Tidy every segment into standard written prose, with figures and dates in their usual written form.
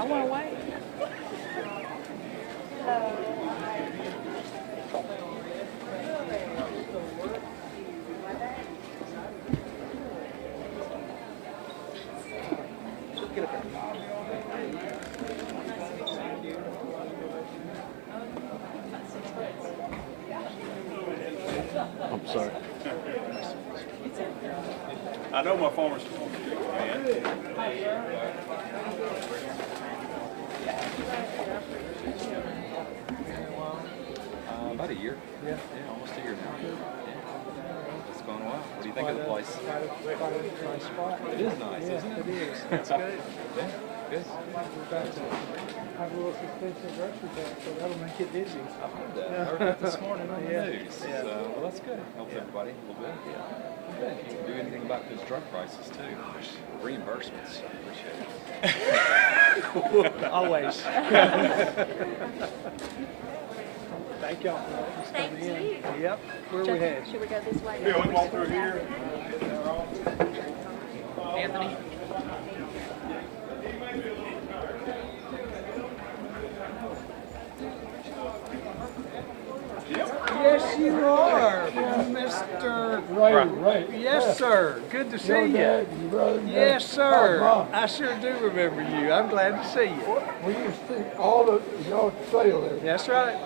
I want to wait. I'm sorry. I know my farmer's man. About a year. Yeah, almost a year now. Yeah. It's going well. What do you think of the place? Quite a nice spot. It is nice, isn't it? It is. It's good. Yeah, good. We're about to have a little suspension grocery tax, so that'll make it busy. I heard that. I heard that this morning on the news. Yeah. So, well, that's good. Helps everybody a little bit. Yeah. Good. You can do anything about those drug prices, too. Reimbursements. Appreciate it. Always. Thank y'all for letting us come in. Yep. Where we headed? Should we go this way? Yeah, we walk through here. Anthony? Yes, you are, Mr. Right. Yes, sir. Good to see you. Yes, sir. I sure do remember you. I'm glad to see you. We used to see all the y'all trail there. That's right.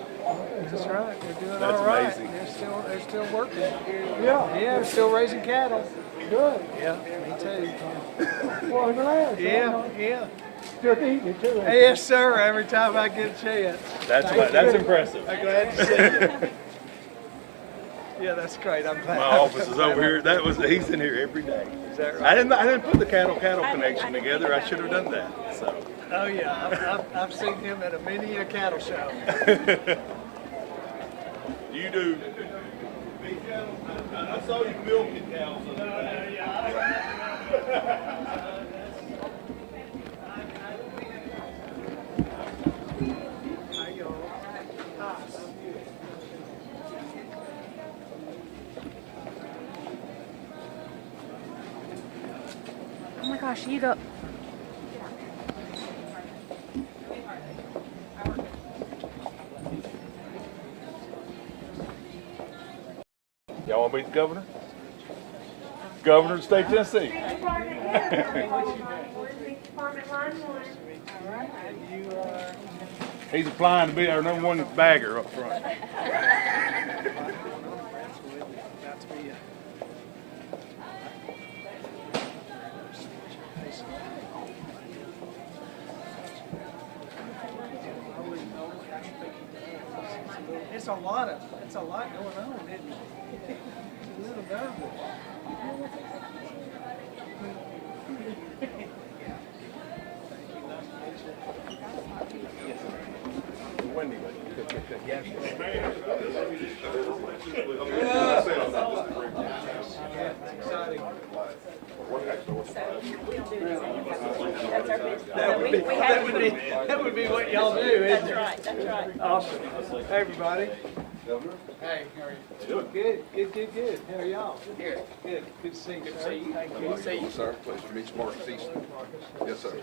That's right. They're doing That's all right. amazing. They're still working. Yeah. Yeah, they're still raising cattle. Good. Yeah, me too. Well, I'm glad. Yeah. Still eating it too. Yes, sir. Every time I get a chance. That's impressive. I'm glad to see you. Yeah, that's great. I'm glad. My office is over here. He's in here every day. Is that right? I didn't put the cattle connection together. I should have done that. So. Oh yeah, I've seen him at many a cattle show. You do. I saw you milking cows. Oh my gosh, you go. Y'all want to meet the governor? Governor of the state of Tennessee. He's applying to be our #1 bagger up front. It's a lot going on, isn't it? It's a little nervous. Wendy, That would be what y'all do, isn't it? That's right. Awesome. Hey, everybody. Hey, how are you? Good. How are y'all? Good. Good to see you. Good to see you. Thank you. Good to see you, sir. Pleasure to meet you, Mark Easton. Yes, sir.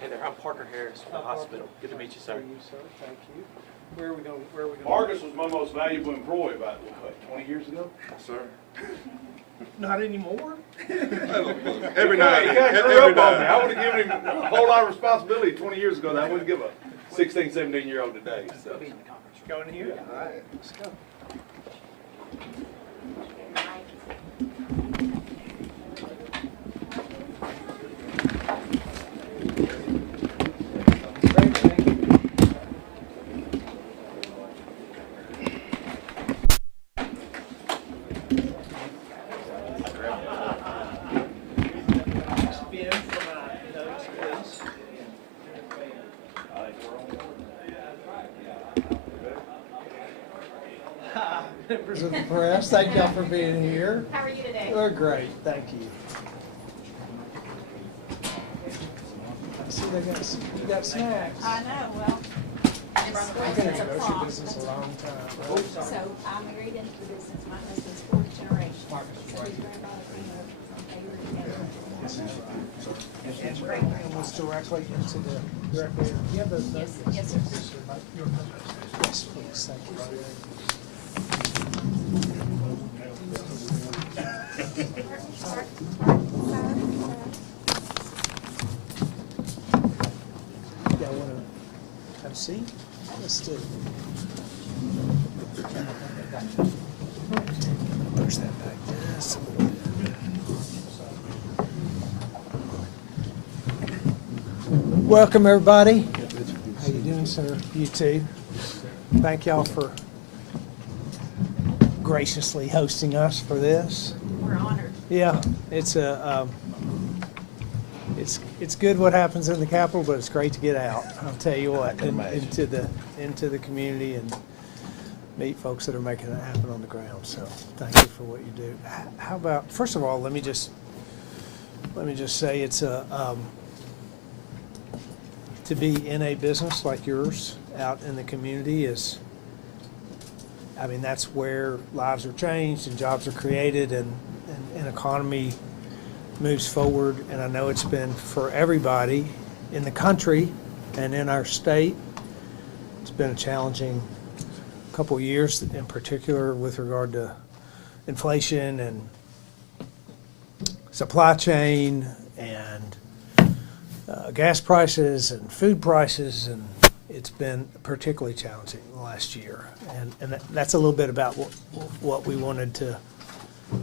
Hey there, I'm Parker Harris from the hospital. Good to meet you, sir. Thank you, sir. Thank you. Where are we going? Marcus was my most valuable employee about, what, 20 years ago? Yes, sir. Not anymore. Every night. Every night. I would have given him a whole lot of responsibility 20 years ago that I wouldn't give a 16, 17-year-old today. So. Going here? All right. Let's go. Members of the press, thank y'all for being here. How are you today? We're great, thank you. I see you got snacks. I know, well, I've been in the grocery business a long time. Right? so I married into the business. My husband's fourth generation. So his grandfather came up from Baylor together. And was directly into the, directly, do you have those notes? Yes, sir. Yes, please, thank you. Y'all wanna have a seat? Let's do. Push that back just a little bit. Welcome, everybody. How you doing, sir? You too. Thank y'all for graciously hosting us for this. We're honored. Yeah, it's it's good what happens in the Capitol, but it's great to get out. I'll tell you what, into the community and meet folks that are making it happen on the ground. So thank you for what you do. How about, first of all, let me just say it's to be in a business like yours out in the community is, I mean, that's where lives are changed and jobs are created and economy moves forward. And I know it's been for everybody in the country and in our state, it's been a challenging couple of years, in particular with regard to inflation and supply chain and gas prices and food prices, and it's been particularly challenging the last year. And that's a little bit about what we wanted to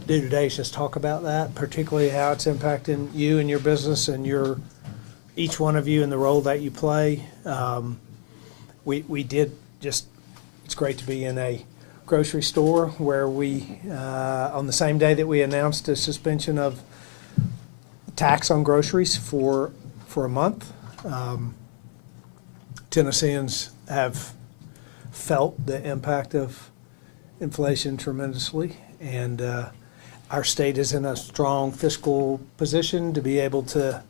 do today, is just talk about that, particularly how it's impacting you and your business and each one of you in the role that you play. We did just, it's great to be in a grocery store where we, on the same day that we announced a suspension of tax on groceries for a month, Tennesseans have felt the impact of inflation tremendously, and our state is in a strong fiscal position to be able to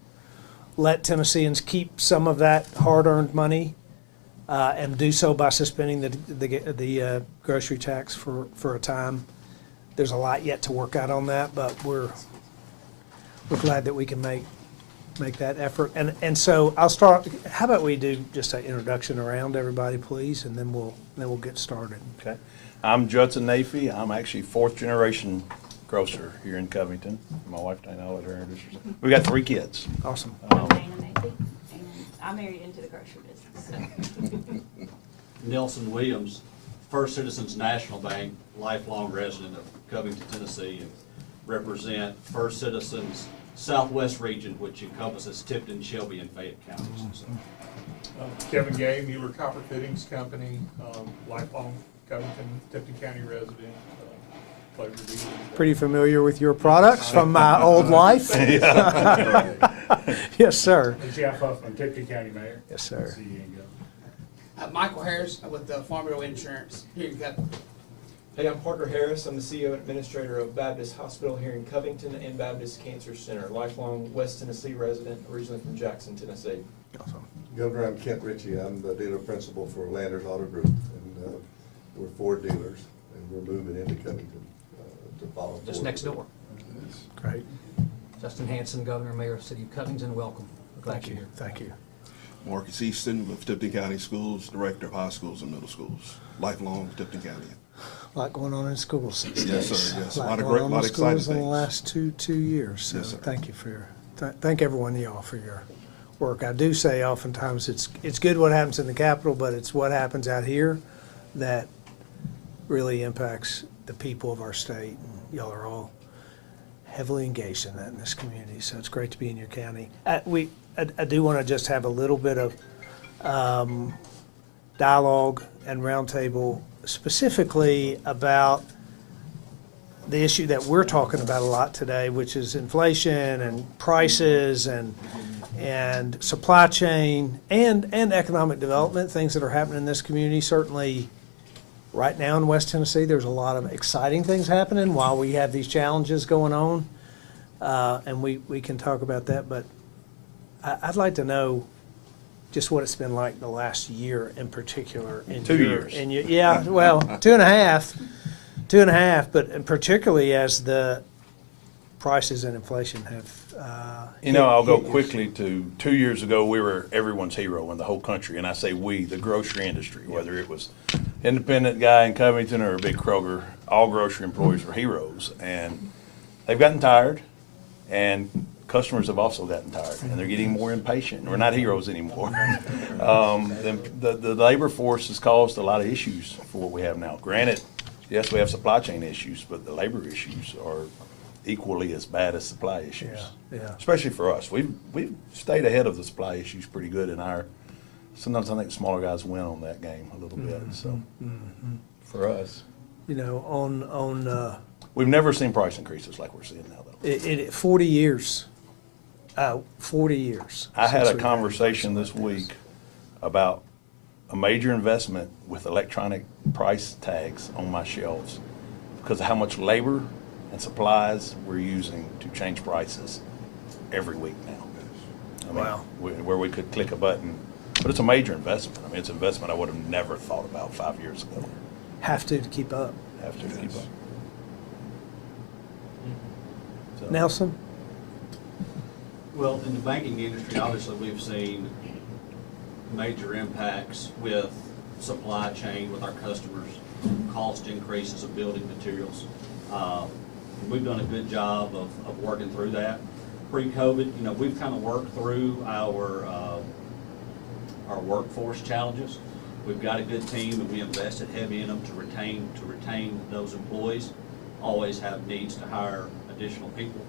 let Tennesseans keep some of that hard-earned money and do so by suspending the grocery tax for a time. There's a lot yet to work out on that, but we're glad that we can make that effort. And so I'll start. How about we do just an introduction around everybody, please, and then we'll get started. Okay. I'm Judson Nafee. I'm actually fourth generation grocer here in Covington. My wife Dana, I'll let her introduce herself. We got 3 kids. Awesome. I'm Dana Nafee, and I married into the grocery business. So. Nelson Williams, First Citizens National Bank, lifelong resident of Covington, Tennessee, and represent First Citizens Southwest region, which encompasses Tipton, Shelby, and Fayette counties. So, Kevin Gay, Mueller Copper Fittings Company, lifelong Covington, Tipton County resident. Pleasure to be with you. Pretty familiar with your products from my old life. Yes, sir. And Jeff Huffman, Tipton County Mayor. Yes, sir. See you again. Michael Harris with the Farm Bureau Insurance here in Covington. Hey, I'm Parker Harris. I'm the CEO and Administrator of Baptist Hospital here in Covington and Baptist Cancer Center. Lifelong West Tennessee resident, originally from Jackson, Tennessee. Awesome. Governor, I'm Kent Ritchie. I'm the dealer principal for Landers Auto Group, and we're Ford dealers, and we're moving into Covington to follow. Just next door. Great. Justin Hanson, Governor, Mayor of the City of Covington, welcome. Glad Thank you're you. here. Thank you. Marcus Easton with Tipton County Schools, Director of High Schools and Middle Schools, lifelong Tipton County. A lot going on in schools these days. Yes, sir, yes. A lot of going great, on lot in of exciting schools in the things. last two years. So Yes, sir. thank you for thank everyone of y'all for your work. I do say oftentimes it's good what happens in the Capitol, but it's what happens out here that really impacts the people of our state. And y'all are all heavily engaged in that in this community, so it's great to be in your county. I do want to just have a little bit of dialogue and roundtable specifically about the issue that we're talking about a lot today, which is inflation and prices and supply chain and economic development, things that are happening in this community. Certainly right now in West Tennessee, there's a lot of exciting things happening while we have these challenges going on. And we can talk about that, but I'd like to know just what it's been like the last year in particular. In 2 years. Yeah, well, 2.5, but particularly as the prices and inflation have, I'll go hit yours. quickly to 2 years ago, we were everyone's hero in the whole country. And I say we, the grocery industry, whether it was independent guy in Covington or a big Kroger, all grocery employees were heroes. And they've gotten tired, and customers have also gotten tired, and they're getting more impatient. We're not heroes anymore. The labor force has caused a lot of issues for what we have now. Granted, yes, we have supply chain issues, but the labor issues are equally as bad as supply issues. Yeah. Especially for us. We've stayed ahead of the supply issues pretty good in our, sometimes I think smaller guys win on that game a little bit, so, for us. We've never seen price increases like we're seeing now, though. 40 years. 40 years. I had since a we've conversation had this week about a major investment with electronic price tags on my shelves because of how much labor and supplies we're using to change prices every week now. I mean, Wow. Where we could click a button, but it's a major investment. I mean, it's an investment I would have never thought about 5 years ago. Have to keep up. Have to keep up. So- Nelson? Well, in the banking industry, obviously, we've seen major impacts with supply chain with our customers, cost increases of building materials. We've done a good job of working through that. Pre-COVID, we've kind of worked through our workforce challenges. We've got a good team, and we invested heavy in them to retain those employees. Always have needs to hire additional people.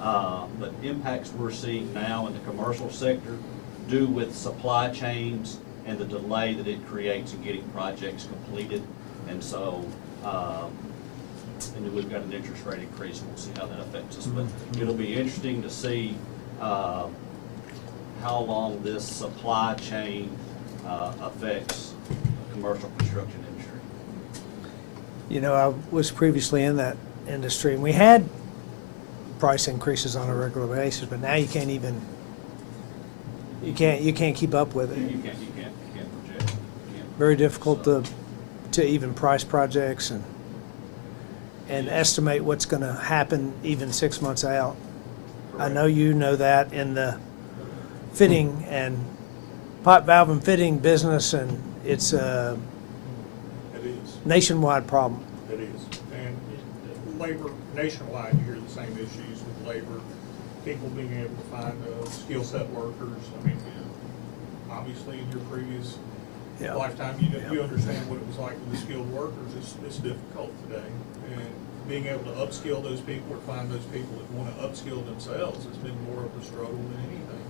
But impacts we're seeing now in the commercial sector due with supply chains and the delay that it creates in getting projects completed. And so, and then we've got an interest rate increase, and we'll see how that affects us. But it'll be interesting to see how long this supply chain affects the commercial construction industry. I was previously in that industry, and we had price increases on a regular basis, but now you can't even, you can't keep up with it. You can't project. You can't. Very difficult to even price projects and estimate what's going to happen even 6 months out. I know you know that in the fitting and pipe, valve, and fitting business, and it's a It is. nationwide problem. It is. And labor, nationwide, you hear the same issues with labor, people being able to find skill set workers. I mean, obviously in your previous Yeah. lifetime, you understand what it was like with the skilled workers. It's difficult today. And being able to upskill those people or find those people that want to upskill themselves has been more of a struggle than anything.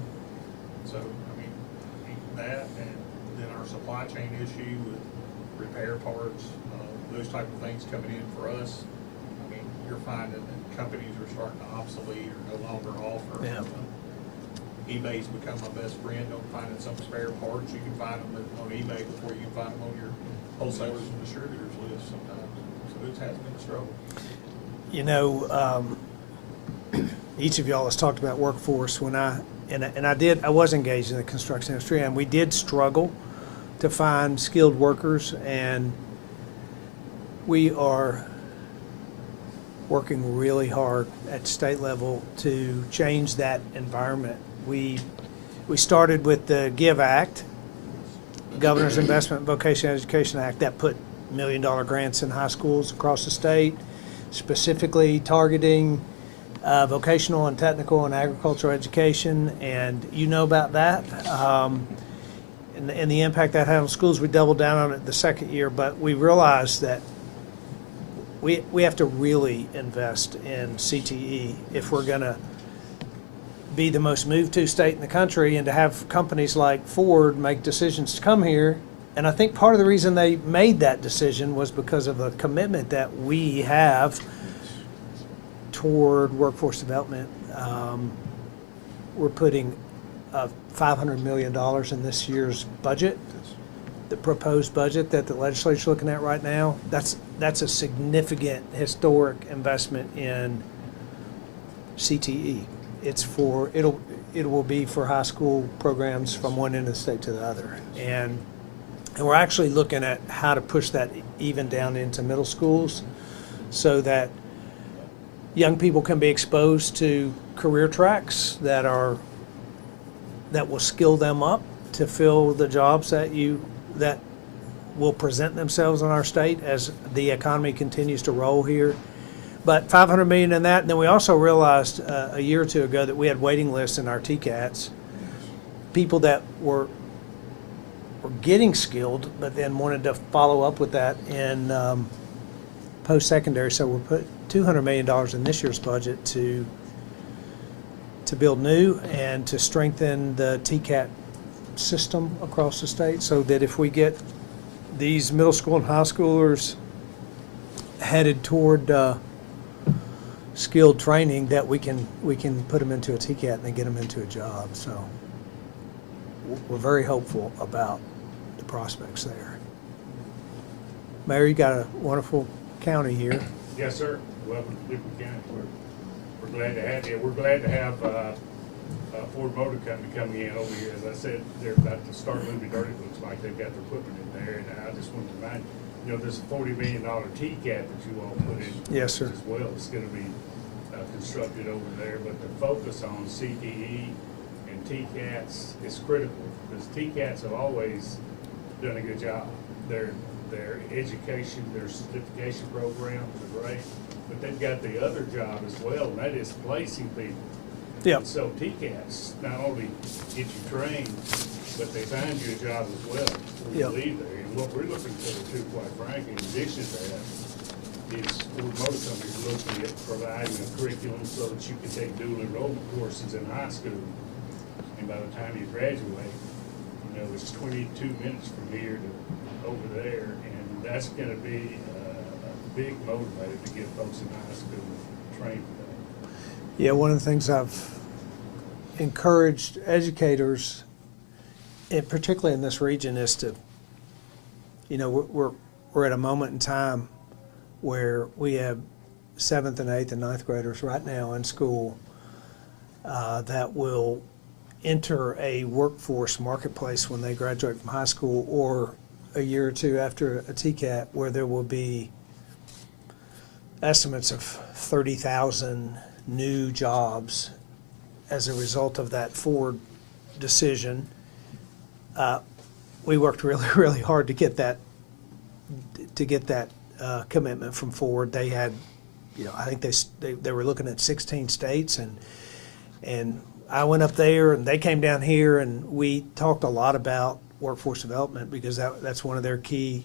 So, I mean, that and then our supply chain issue with repair parts, those type of things coming in for us. I mean, you're finding that companies are starting to obsolete or no longer offer. Yeah. eBay's become my best friend on finding some spare parts. You can find them on eBay before you can find them on your wholesalers and distributors list sometimes. So it has been a struggle. Each of y'all has talked about workforce. When I was engaged in the construction industry, and we did struggle to find skilled workers, and we are working really hard at state level to change that environment. We started with the GIVE Act, Governor's Investment in Vocational Education Act, that put $1 million grants in high schools across the state, specifically targeting vocational and technical and agricultural education, and you know about that. And the impact that had on schools. We doubled down on it the second year, but we realized that we have to really invest in CTE if we're going to be the most moved to state in the country, and to have companies like Ford make decisions to come here. And I think part of the reason they made that decision was because of a commitment that we have toward workforce development. We're putting $500 million in this year's budget, the proposed budget that the legislature's looking at right now. That's a significant historic investment in CTE. It will be for high school programs from one end of the state to the other. And we're actually looking at how to push that even down into middle schools, so that young people can be exposed to career tracks that will skill them up to fill the jobs that will present themselves in our state as the economy continues to roll here. But $500 million in that, and then we also realized a year or two ago that we had waiting lists in our TCATs, people that were getting skilled, but then wanted to follow up with that in post-secondary. So we put $200 million in this year's budget to build new and to strengthen the TCAT system across the state, so that if we get these middle school and high schoolers headed toward skilled training, that we can put them into a TCAT and then get them into a job. So we're very hopeful about the prospects there. Mayor, you got a wonderful county here. Yes, sir. Welcome to Duplin County. We're glad to have you. We're glad to have Ford Motor Company coming in over here. As I said, they're about to start moving dirt. It looks like they've got their equipment in there. And I just wanted to remind you, there's a $40 million TCAT that you all put in. Yes, sir. As well. It's going to be constructed over there. But the focus on CTE and TCATs is critical, because TCATs have always done a good job. Their education, their certification programs are great, but they've got the other job as well, and that is placing people. Yep. So TCATs not only get you trained, but they find you a job as well before you leave there. And what we're looking forward to, quite frankly, in addition to that, is Ford Motor Company is looking at providing a curriculum so that you can take dual enrollment courses in high school. And by the time you graduate, it's 22 minutes from here to over there, and that's going to be a big motivator to get folks in high school trained for that. Yeah, one of the things I've encouraged educators, and particularly in this region, is to, we're at a moment in time where we have 7th and 8th and 9th graders right now in school that will enter a workforce marketplace when they graduate from high school, or a year or two after a TCAT, where there will be estimates of 30,000 new jobs as a result of that Ford decision. We worked really, really hard to get that commitment from Ford. They had, I think they were looking at 16 states, and I went up there and they came down here, and we talked a lot about workforce development, because that's one of their key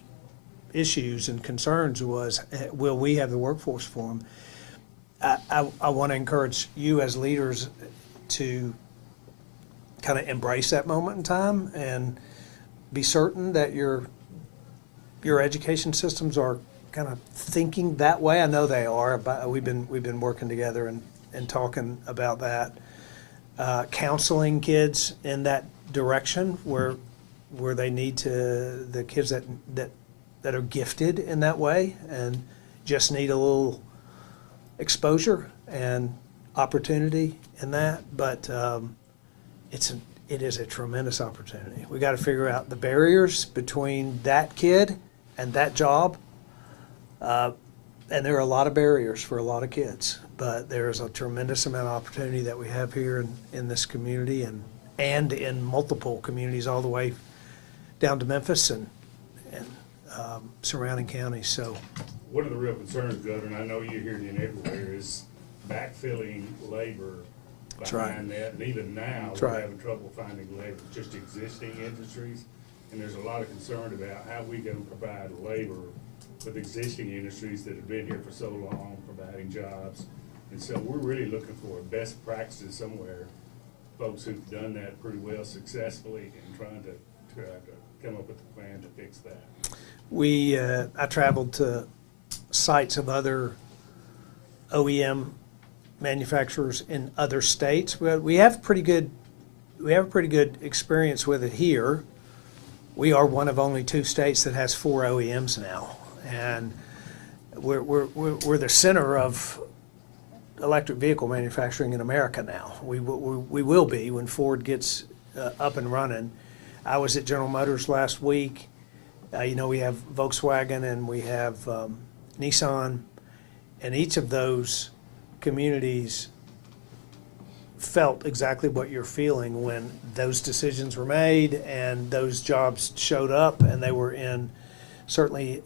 issues and concerns was, will we have the workforce for them? I want to encourage you as leaders to kind of embrace that moment in time and be certain that your education systems are kind of thinking that way. I know they are, but we've been working together and talking about that. Counseling kids in that direction where they need to, the kids that are gifted in that way and just need a little exposure and opportunity in that. But it is a tremendous opportunity. We got to figure out the barriers between that kid and that job. And there are a lot of barriers for a lot of kids, but there's a tremendous amount of opportunity that we have here in this community and in multiple communities all the way down to Memphis and surrounding counties. So one of the real concerns, Governor, and I know you're hearing it everywhere, is backfilling labor behind that. And even now, we're having trouble finding labor, just existing industries. And there's a lot of concern about how we can provide labor with existing industries that have been here for so long, providing jobs. And so we're really looking for best practices somewhere, folks who've done that pretty well successfully, and trying to come up with a plan to fix that. I traveled to sites of other OEM manufacturers in other states. We have pretty good experience with it here. We are one of only 2 states that has 4 OEMs now, and we're the center of electric vehicle manufacturing in America now. We will be when Ford gets up and running. I was at General Motors last week. We have Volkswagen and we have Nissan, and each of those communities felt exactly what you're feeling when those decisions were made and those jobs showed up, and they were in, certainly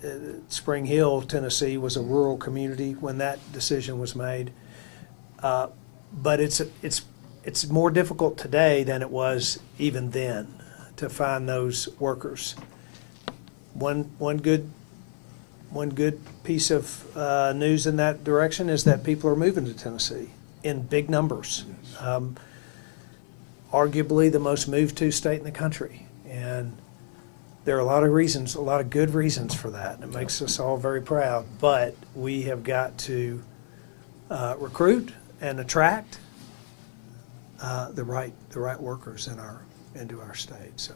Spring Hill, Tennessee was a rural community when that decision was made. But it's more difficult today than it was even then to find those workers. One good piece of news in that direction is that people are moving to Tennessee in big numbers. Arguably the most moved to state in the country. And there are a lot of reasons, a lot of good reasons for that. It makes us all very proud. But we have got to recruit and attract the right workers into our state. So.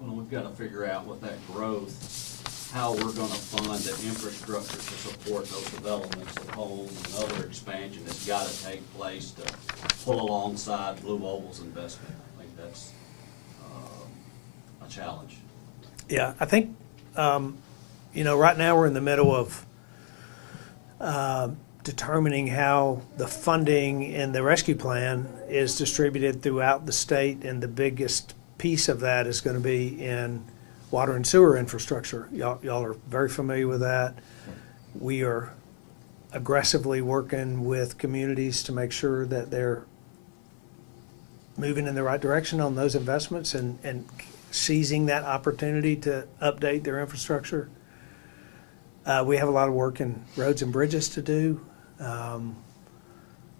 Well, we've got to figure out with that growth, how we're gonna fund the infrastructure to support those developments of homes and other expansion that's gotta take place to pull alongside Blue Oval's investment. I think that's a challenge. Yeah, I think, right now we're in the middle of determining how the funding in the rescue plan is distributed throughout the state, and the biggest piece of that is going to be in water and sewer infrastructure. Y'all are very familiar with that. We are aggressively working with communities to make sure that they're moving in the right direction on those investments and seizing that opportunity to update their infrastructure. We have a lot of work in roads and bridges to do.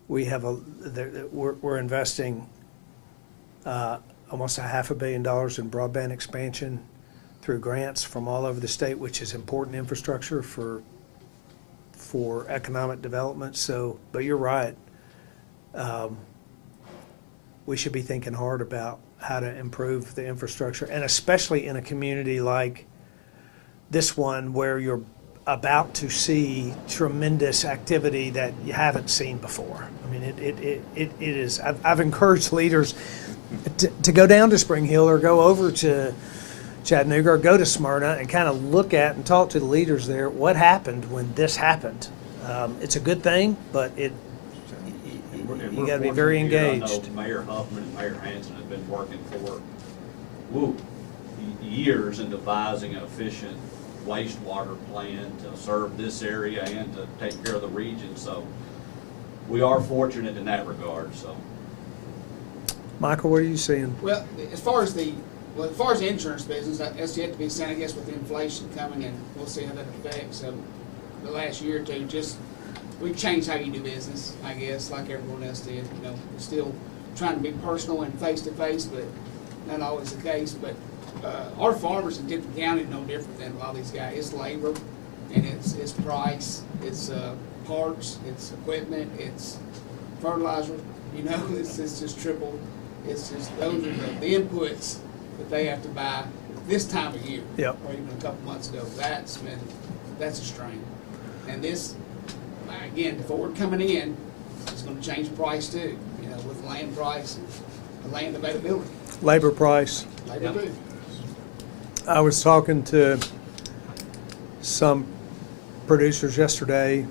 We're investing almost $500 million in broadband expansion through grants from all over the state, which is important infrastructure for economic development. So, but you're right. We should be thinking hard about how to improve the infrastructure, and especially in a community like this one where you're about to see tremendous activity that you haven't seen before. I mean, it is. I've encouraged leaders to go down to Spring Hill or go over to Chattanooga or go to Smyrna and kind of look at and talk to the leaders there. What happened when this happened? It's a good thing, but you got to be very engaged. I know Mayor Huffman and Mayor Hanson have been working for years in devising an efficient wastewater plan to serve this area and to take care of the region. So we are fortunate in that regard. So, Michael, what are you seeing? Well, as far as the insurance business, that's yet to be seen, I guess, with inflation coming in. We'll see how that affects the last year or two. Just, we've changed how you do business, I guess, like everyone else did. We're still trying to be personal and face-to-face, but not always the case. But our farmers in Tipton County are no different than a lot of these guys. It's labor, and it's price, it's parts, it's equipment, it's fertilizer. It's just triple. It's just those are the inputs that they have to buy this time of year, yep, or even a couple months ago. That's a strain. And this, again, the forward coming in is going to change price too. With land price and land availability. Labor price. Labor too. I was talking to some producers yesterday,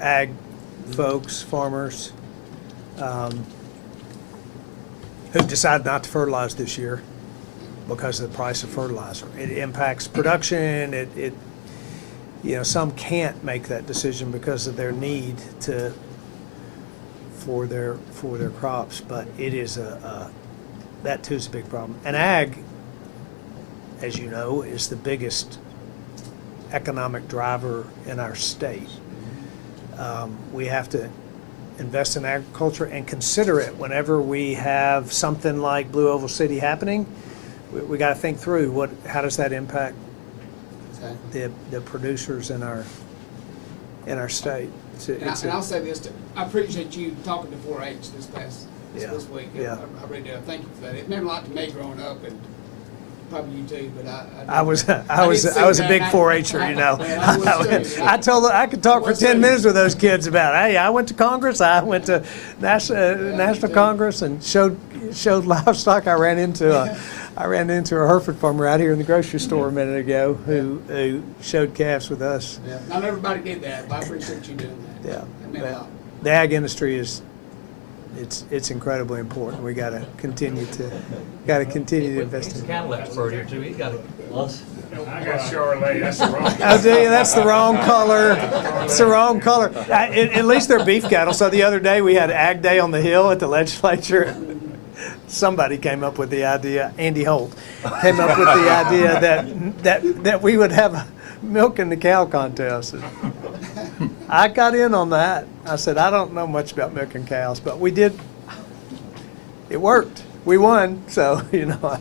ag folks, farmers, who decided not to fertilize this year because of the price of fertilizer. It impacts production. Some can't make that decision because of their need for their crops, but it is that too is a big problem. And ag, as you know, is the biggest economic driver in our state. We have to invest in agriculture and consider it whenever we have something like Blue Oval City happening. We got to think through how does that impact the producers in our state. And I'll say this, I appreciate you talking to 4-H this week. Yeah. I really do. Thank you for that. It meant a lot to me growing up, and probably you too. But I was a big 4-H'er, I could talk for 10 minutes with those kids about, hey, I went to Congress, I went to National Congress and showed livestock. I ran into a Hereford farmer out here in the grocery store a minute ago who showed calves with us. Yeah. Not everybody did that, but I appreciate you doing that. Yeah. It meant a lot. the ag industry is, it's incredibly important. We gotta continue to invest He's in a it. cattle expert here too. He's got a. I got Charlotte, that's the wrong. I'll tell you, that's the wrong color. It's the wrong color. At least they're beef cattle. So the other day we had Ag Day on the Hill at the legislature. Somebody came up with the idea, Andy Holt came up with the idea that we would have a milking the cow contest. I got in on that. I said, I don't know much about milking cows, but we did. It worked. We won. So, you know.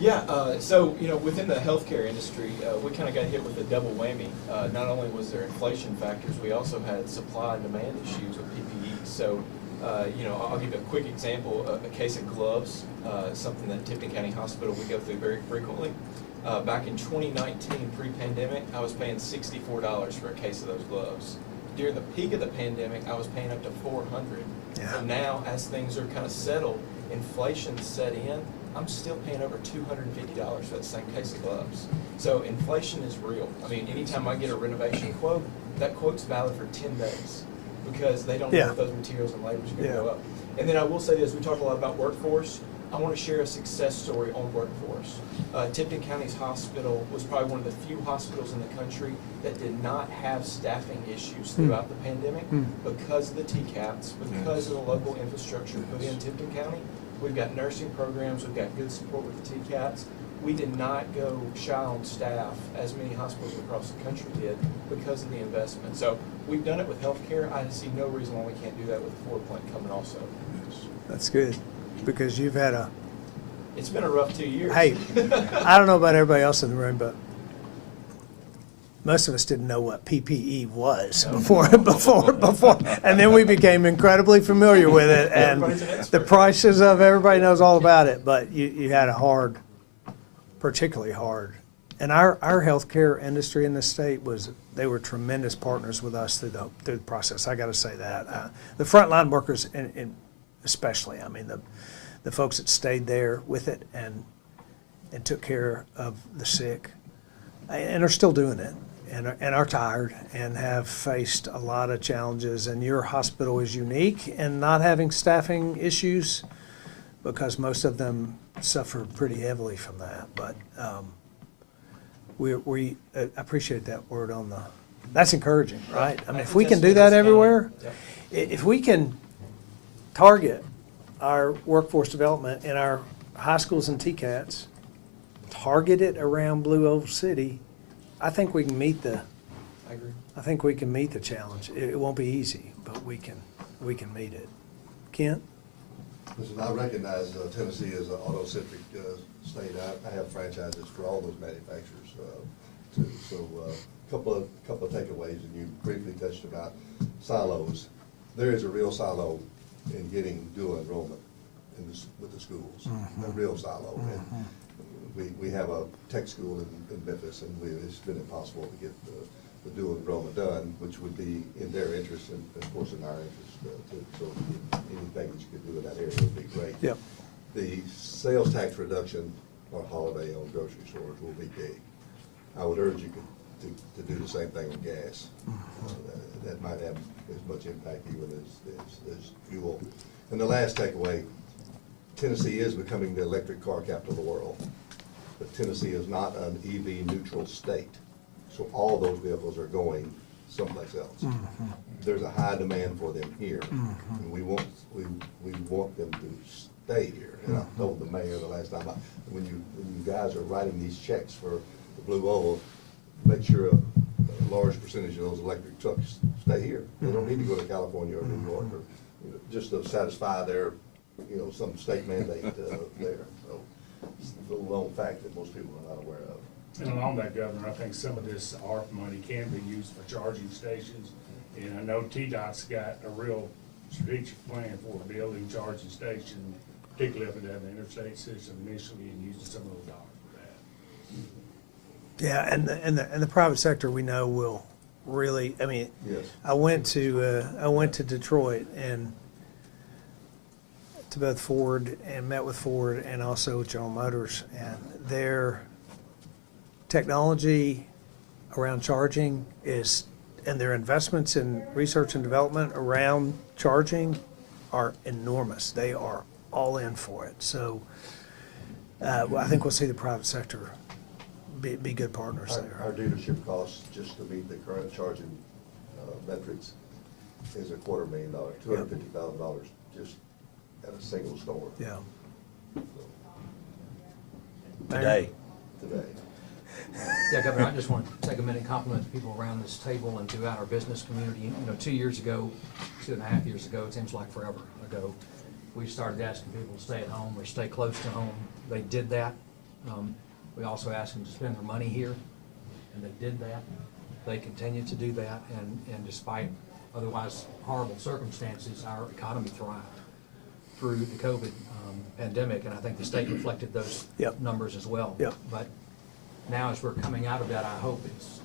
Yeah, so, you know, within the healthcare industry, we kind of got hit with a double whammy. Not only was there inflation factors, we also had supply and demand issues with PPE. So, you know, I'll give you a quick example, a case of gloves, something that Tipton County Hospital we go through very frequently. Back in 2019, pre-pandemic, I was paying $64 for a case of those gloves. During the peak of the pandemic, I was paying up to $400. Yeah. And now, as things are kind of settled, inflation set in, I'm still paying over $250 for that same case of gloves. So inflation is real. I mean, anytime I get a renovation quote, that quote's valid for 10 days because they don't know if those materials and labor is going to go up. And then I will say this, we talk a lot about workforce. I want to share a success story on workforce. Tipton County's hospital was probably one of the few hospitals in the country that did not have staffing issues throughout the pandemic because of the TCAPs, because of the local infrastructure put in Tipton County. We've got nursing programs, we've got good support with the TCAPs. We did not go shy on staff as many hospitals across the country did because of the investment. So we've done it with healthcare. I see no reason why we can't do that with the Ford plant coming also. That's good, because you've had a. It's been a rough 2 years. Hey, I don't know about everybody else in the room, but most of us didn't know what PPE was before, and then we became incredibly familiar with it, and the prices of everybody knows all about it. But you had a hard, particularly hard, and our healthcare industry in the state they were tremendous partners with us through the process. I got to say that the frontline workers, and especially, I mean the folks that stayed there with it and took care of the sick, and are still doing it. And are tired and have faced a lot of challenges. And your hospital is unique in not having staffing issues because most of them suffered pretty heavily from that. But we appreciate that word on the. That's encouraging, right? I mean, if we can do that everywhere, if we can target our workforce development in our high schools and TCATs, target it around Blue Oval City, I think we can meet the. I agree. I think we can meet the challenge. It won't be easy, but we can meet it. Kent? Listen, I recognize Tennessee is an auto-centric state. I have franchises for all those manufacturers too. So couple of takeaways, and you briefly touched about silos. There is a real silo in getting dual enrollment with the schools. A real silo. And we have a tech school in Memphis, and it's been impossible to get the dual enrollment done, which would be in their interest and, of course, in our interest too. So anything that you could do in that area would be great. Yep. The sales tax reduction on holiday on grocery stores will be big. I would urge you to do the same thing with gas. That might have as much impact even as fuel. And the last takeaway, Tennessee is becoming the electric car capital of the world. But Tennessee is not an EV neutral state. So all those vehicles are going someplace else. There's a high demand for them here. And we want them to stay here. And I told the mayor the last time, when you guys are writing these checks for the Blue Oval, make sure a large percentage of those electric trucks stay here. They don't need to go to California or New York or just to satisfy their, some state mandate there. So it's a little known fact that most people are not aware of. And along that, Governor, I think some of this ARP money can be used for charging stations. And I know TDOT's got a real strategic plan for building charging stations, particularly if they have an interstate system initially, and using some of those dollars for that. Yeah, and the private sector we know will really. I mean, yes. I went to Detroit and to both Ford and met with Ford and also General Motors, and their technology around charging is and their investments in research and development around charging are enormous. They are all in for it. So I think we'll see the private sector be good partners there. Our dealership costs, just to meet the current charging metrics, is $250,000, $250,000 just at a single store. Yeah. Today. Today. Yeah, Governor, I just want to take a minute and compliment the people around this table and throughout our business community. You know, 2 years ago, 2.5 years ago, it seems like forever ago, we started asking people to stay at home or stay close to home. They did that. We also asked them to spend their money here, and they did that. They continue to do that, and despite otherwise horrible circumstances, our economy thrived through the COVID pandemic, and I think the state reflected those Yep. numbers as well. Yep. But now, as we're coming out of that, I hope it's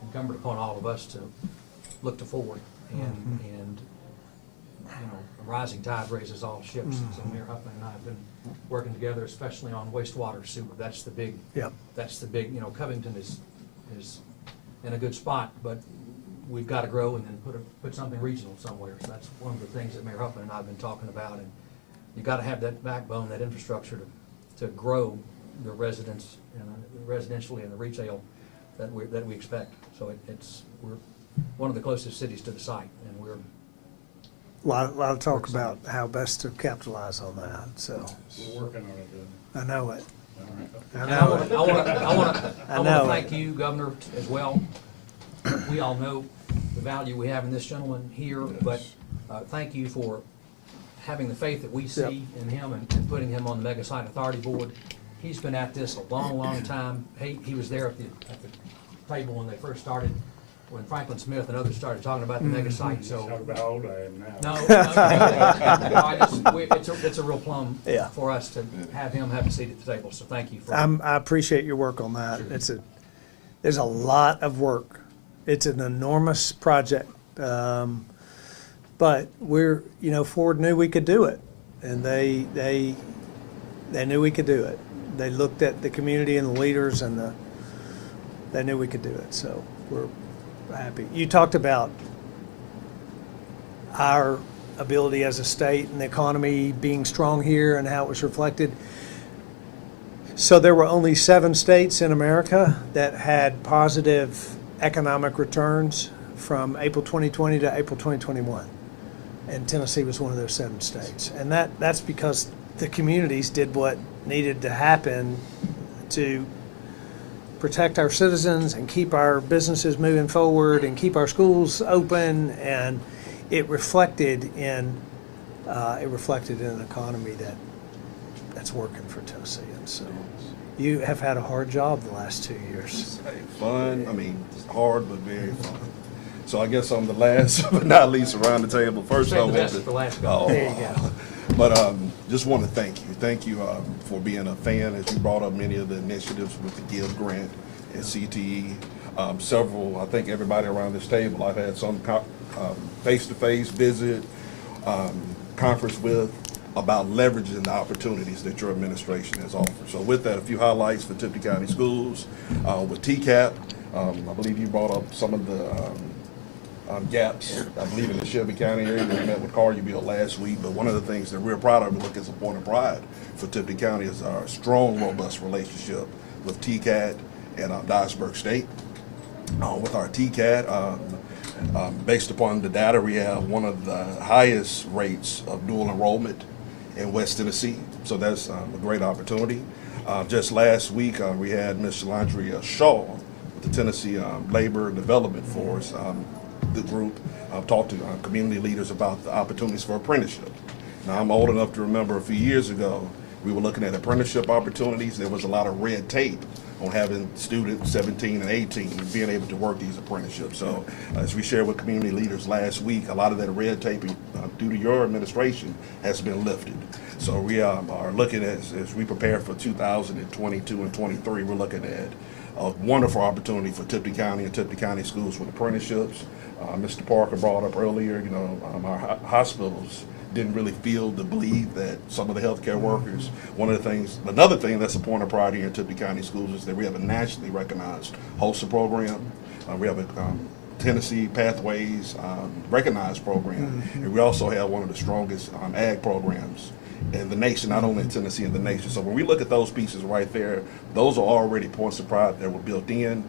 incumbent upon all of us to look to forward, and you know, a rising tide raises all ships. So Mayor Huffman and I have been working together, especially on wastewater sewer. That's the big. Yep. That's the big. You know, Covington is in a good spot, but we've got to grow and then put something regional somewhere. So that's one of the things that Mayor Huffman and I have been talking about. And you got to have that backbone, that infrastructure to grow the residents and residentially and the retail that we expect. So we're one of the closest cities to the site, and we're A lot of talk about how best to capitalize on that, so. We're working on it. I know it. I And know it. I want to know thank you, Governor, as well. We all know the value we have in this gentleman here, but thank you for having the faith that we see in him and putting him on the Mega Site Authority Board. He's been at this a long, long time. He was there at the table when they first started, when Franklin Smith and others started talking about the mega site. So Talk about how old I am now. no, it's a real plum Yeah. for us to have him have a seat at the table. So thank you for. I appreciate your work on that. There's a lot of work. It's an enormous project. But Ford knew we could do it, and they knew we could do it. They looked at the community and the leaders, and they knew we could do it. So we're happy. You talked about our ability as a state and the economy being strong here and how it was reflected. So there were only 7 states in America that had positive economic returns from April 2020 to April 2021. And Tennessee was one of those 7 states. And that's because the communities did what needed to happen to protect our citizens and keep our businesses moving forward and keep our schools open. And it reflected in an economy that's working for Tennessee. And so you have had a hard job the last 2 years. Fun, hard, but very fun. So I guess I'm the last, but not least, around the table. First, Save the best for last, guy. There you go. But just want to thank you. Thank you for being a fan, as you brought up many of the initiatives with the GIVE grant and CTE. Several, I think everybody around this table, I've had some face-to-face visit, conference with, about leveraging the opportunities that your administration has offered. So with that, a few highlights for Tipton County Schools. With TCAP, I believe you brought up some of the gaps, I believe in the Shelby County area. We met with Collierville last week, but one of the things that we're proud of, and look as a point of pride for Tipton County, is our strong, robust relationship with TCAT and Dyersburg State. With our TCAT, based upon the data, we have one of the highest rates of dual enrollment in West Tennessee, so that's a great opportunity. Just last week, we had Ms. Shalandria Shaw with the Tennessee Labor Development Force, the group, talked to community leaders about the opportunities for apprenticeship. Now, I'm old enough to remember a few years ago, we were looking at apprenticeship opportunities. There was a lot of red tape on having students 17 and 18 being able to work these apprenticeships. So as we shared with community leaders last week, a lot of that red tape due to your administration has been lifted. So we are looking at, as we prepare for 2022 and 23, we're looking at a wonderful opportunity for Tipton County and Tipton County schools with apprenticeships. Mr. Parker brought up earlier, our hospitals didn't really feel to believe that some of the healthcare workers, another thing that's a point of pride here in Tipton County schools is that we have a nationally recognized HOSA program. We have Tennessee Pathways recognized program. And we also have one of the strongest ag programs in the nation, not only in Tennessee, in the nation. So when we look at those pieces right there, those are already points of pride that were built in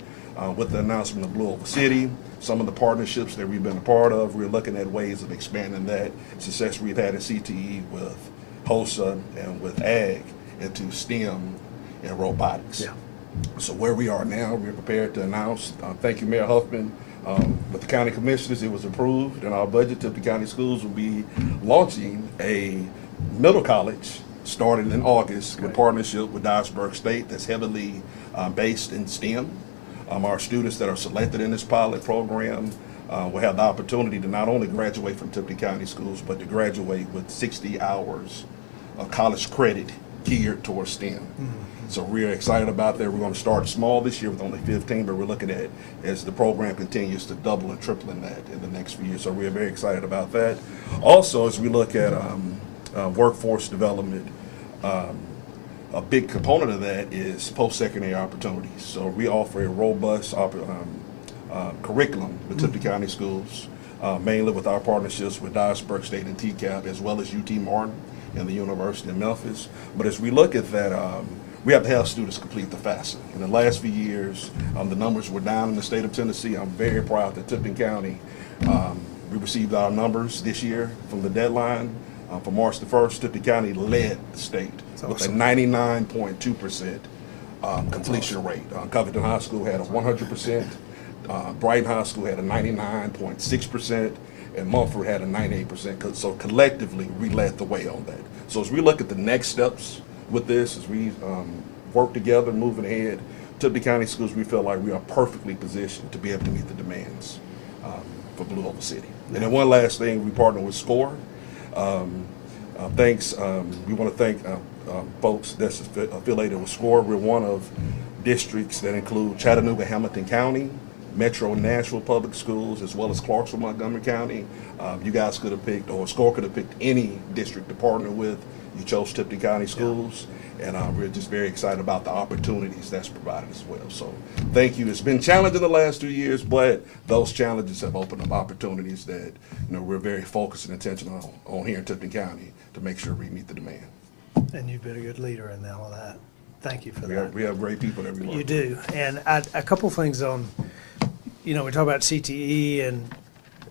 with the announcement of Blue Oval City. Some of the partnerships that we've been a part of, we're looking at ways of expanding that success we've had in CTE with HOSA and with ag into STEM and robotics. Yeah. So where we are now, we're prepared to announce, thank you, Mayor Huffman, with the county commissioners, it was approved in our budget. Tipton County Schools will be launching a middle college starting in August with partnership with Dyersburg State that's heavily based in STEM. Our students that are selected in this pilot program will have the opportunity to not only graduate from Tipton County Schools, but to graduate with 60 hours of college credit geared towards STEM. So we're excited about that. We're going to start small this year with only 15, but we're looking at, as the program continues, to double and triple in that in the next few years. So we're very excited about that. Also, as we look at workforce development, a big component of that is post-secondary opportunities. So we offer a robust curriculum with Tipton County Schools, mainly with our partnerships with Dyersburg State and TCAP, as well as UT Martin and the University of Memphis. But as we look at that, we have to have students complete the FAFSA. In the last few years, the numbers were down in the state of Tennessee. I'm very proud that Tipton County, we received our numbers this year from the deadline. For March the 1st, Tipton County led the state with a 99.2% completion rate. Covington High School had a 100%, Brighton High School had a 99.6%, and Mumford had a 98%. So collectively, we led the way on that. So as we look at the next steps with this, as we work together, moving ahead, Tipton County Schools, we feel like we are perfectly positioned to be able to meet the demands for Blue Oval City. And then one last thing, we partner with SCORE. We want to thank folks that's affiliated with SCORE. We're one of districts that include Chattanooga, Hamilton County, Metro Nashville Public Schools, as well as Clarksville, Montgomery County. You guys could have picked, or SCORE could have picked any district to partner with. You chose Tipton County Schools, and we're just very excited about the opportunities that's provided as well. So thank you. It's been challenging the last 2 years, but those challenges have opened up opportunities that we're very focused and intentional on here in Tipton County to make sure we meet the demand. And you've been a good leader in all of that. Thank you for that. We have great people that we work You with. do. And a couple things on, we talk about CTE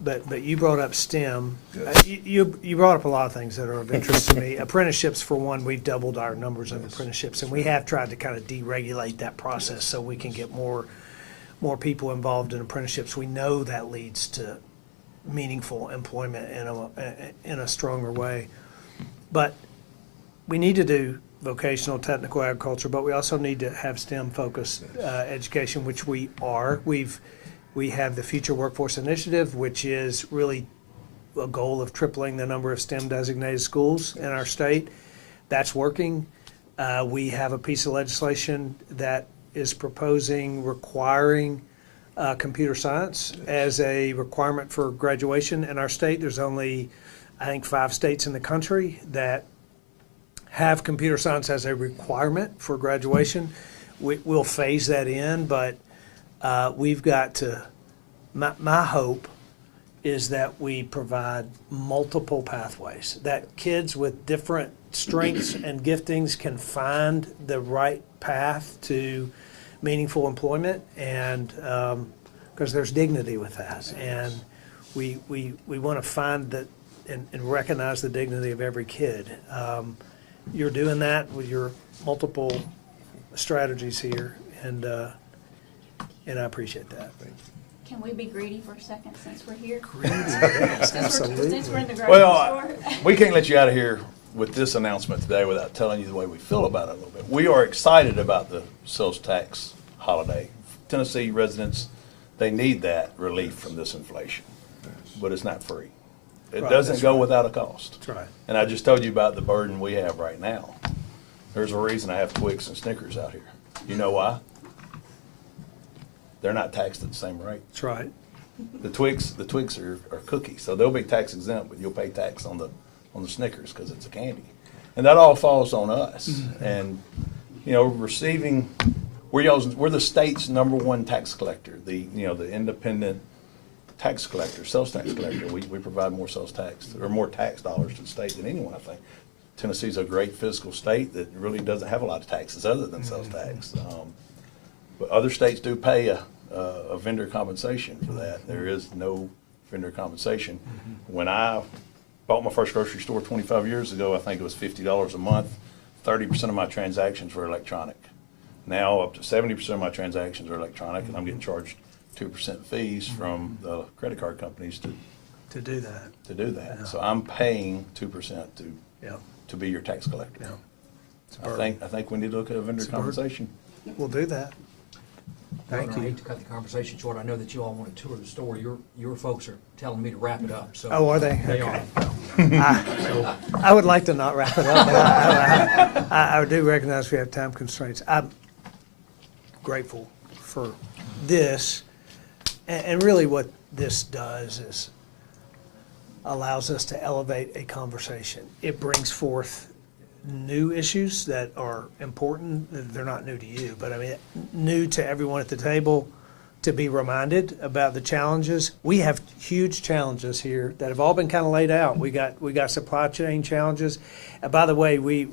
but you brought up STEM. Yes. You brought up a lot of things that are of interest to me. Apprenticeships, for one, we've doubled our numbers of apprenticeships, and we have tried to kind of deregulate that process so we can get more people involved in apprenticeships. We know that leads to meaningful employment in a stronger way. But we need to do vocational, technical agriculture, but we also need to have STEM-focused education, which we are. We have the Future Workforce Initiative, which is really a goal of tripling the number of STEM-designated schools in our state. That's working. We have a piece of legislation that is requiring computer science as a requirement for graduation in our state. There's only, I think, 5 states in the country that have computer science as a requirement for graduation. We'll phase that in, but we've got to, my hope is that we provide multiple pathways, that kids with different strengths and giftings can find the right path to meaningful employment, and because there's dignity with that. And we want to find that and recognize the dignity of every kid. You're doing that with your multiple strategies here, and I appreciate that. Can we be greedy for a second since we're here? Greedy, yes, Since we're in the grocery Well, store? we can't let you out of here with this announcement today without telling you the way we feel about it a little bit. We are excited about the sales tax holiday. Tennessee residents, they need that relief from this inflation, but it's not free. It Right, doesn't that's go right. without a cost. That's right. And I just told you about the burden we have right now. There's a reason I have Twix and Snickers out here. You know why? They're not taxed at the same rate. That's right. The Twix are cookies, so they'll be tax exempt, but you'll pay tax on the Snickers because it's a candy. And that all falls on us. And, we're the state's #1 tax collector. The independent tax collector, sales tax collector. We provide more sales tax, or more tax dollars to the state than anyone, I think. Tennessee's a great fiscal state that really doesn't have a lot of taxes other than sales tax. But other states do pay a vendor compensation for that. There is no vendor compensation. When I bought my first grocery store 25 years ago, I think it was $50 a month. 30% of my transactions were electronic. Now up to 70% of my transactions are electronic, and I'm getting charged 2% fees from the credit card companies To do that. to do that. Yeah. So I'm paying 2% Yeah. to be your tax collector. Yeah. It's a burden. I think we need to look at a vendor It's a burden. compensation. We'll do that. Thank Governor, I you. hate to cut the conversation short. I know that you all want to tour the store. Your folks are telling me to wrap it up, so. Oh, are they? They Okay. are. I would like to not wrap it up, but I do recognize we have time constraints. I'm grateful for this, and really what this does is allows us to elevate a conversation. It brings forth new issues that are important. They're not new to you, but I mean, new to everyone at the table to be reminded about the challenges. We have huge challenges here that have all been kind of laid out. We got supply chain challenges. And by the way, we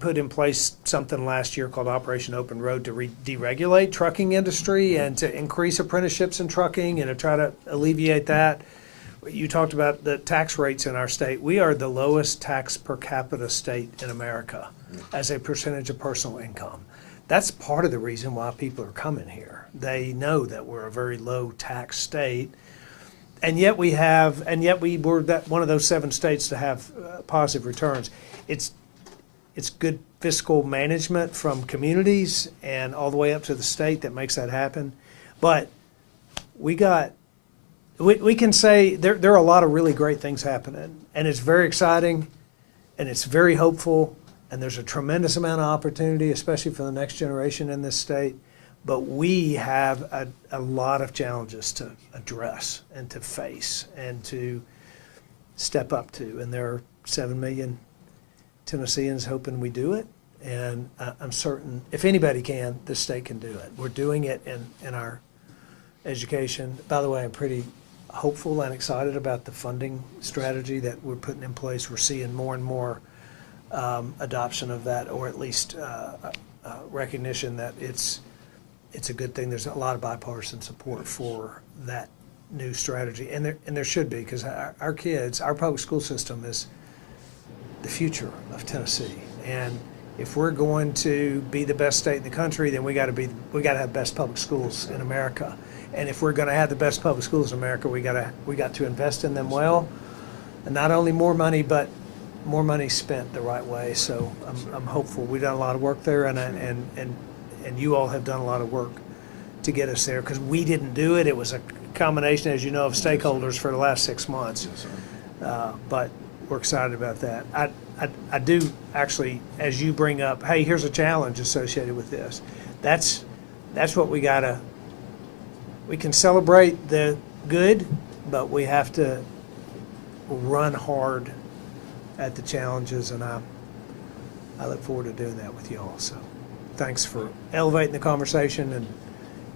put in place something last year called Operation Open Road to deregulate trucking industry and to increase apprenticeships in trucking and to try to alleviate that. You talked about the tax rates in our state. We are the lowest tax per capita state in America as a percentage of personal income. That's part of the reason why people are coming here. They know that we're a very low tax state, and yet we were one of those 7 states to have positive returns. It's good fiscal management from communities and all the way up to the state that makes that happen. But we can say there are a lot of really great things happening, and it's very exciting, and it's very hopeful, and there's a tremendous amount of opportunity, especially for the next generation in this state. But we have a lot of challenges to address and to face and to step up to, and there are 7 million Tennesseans hoping we do it, and I'm certain if anybody can, this state can do it. We're doing it in our education. By the way, I'm pretty hopeful and excited about the funding strategy that we're putting in place. We're seeing more and more adoption of that, or at least recognition that it's a good thing. There's a lot of bipartisan support for that new strategy, and there should be, because our kids, our public school system is the future of Tennessee. And if we're going to be the best state in the country, then we got to have best public schools in America. And if we're going to have the best public schools in America, we got to invest in them well, and not only more money, but more money spent the right way. So I'm hopeful. We've done a lot of work there, and you all have done a lot of work to get us there, because we didn't do it. It was a combination, as you know, of stakeholders for the last 6 months. But we're excited about that. I do actually, as you bring up, hey, here's a challenge associated with this. That's what we gotta. We can celebrate the good, but we have to run hard at the challenges, and I look forward to doing that with you all. So thanks for elevating the conversation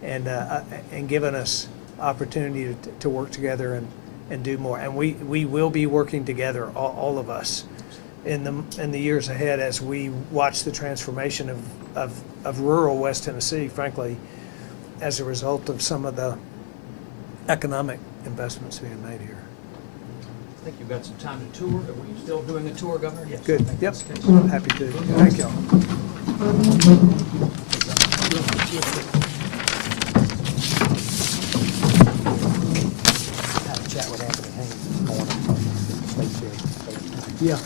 and giving us opportunity to work together and do more. And we will be working together, all of us, in the years ahead as we watch the transformation of rural West Tennessee, frankly, as a result of some of the economic investments being made here. I think you've got some time to tour. Are we still doing a tour, Governor? Yes. Good. I think Yep. that's the case. Happy to. Thank y'all. Had a chat with Anthony Haynes this morning, state chair. Yeah.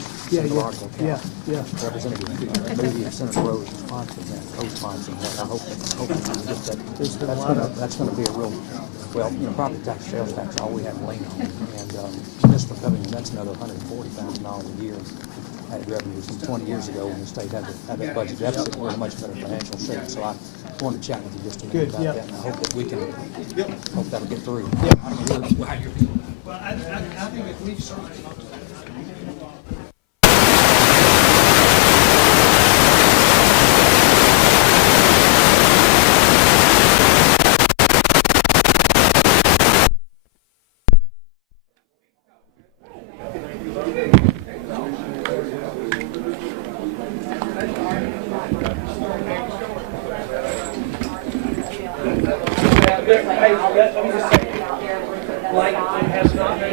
Representative Moody and Senator Rose sponsoring that, co-sponsoring that. I hope that we get that. That's going to be a real, well, property tax, sales tax, all we have to lean on. And just for Covington, that's another $140,000 a year added revenues from 20 years ago when the state had that budget deficit. We're in a much better financial shape. So I wanted to chat with you just a minute about that, and I hope that we can, hope that'll get through. I don't know how you're feeling. Well, I think that we've certainly Hey, let me just say, like, it has not been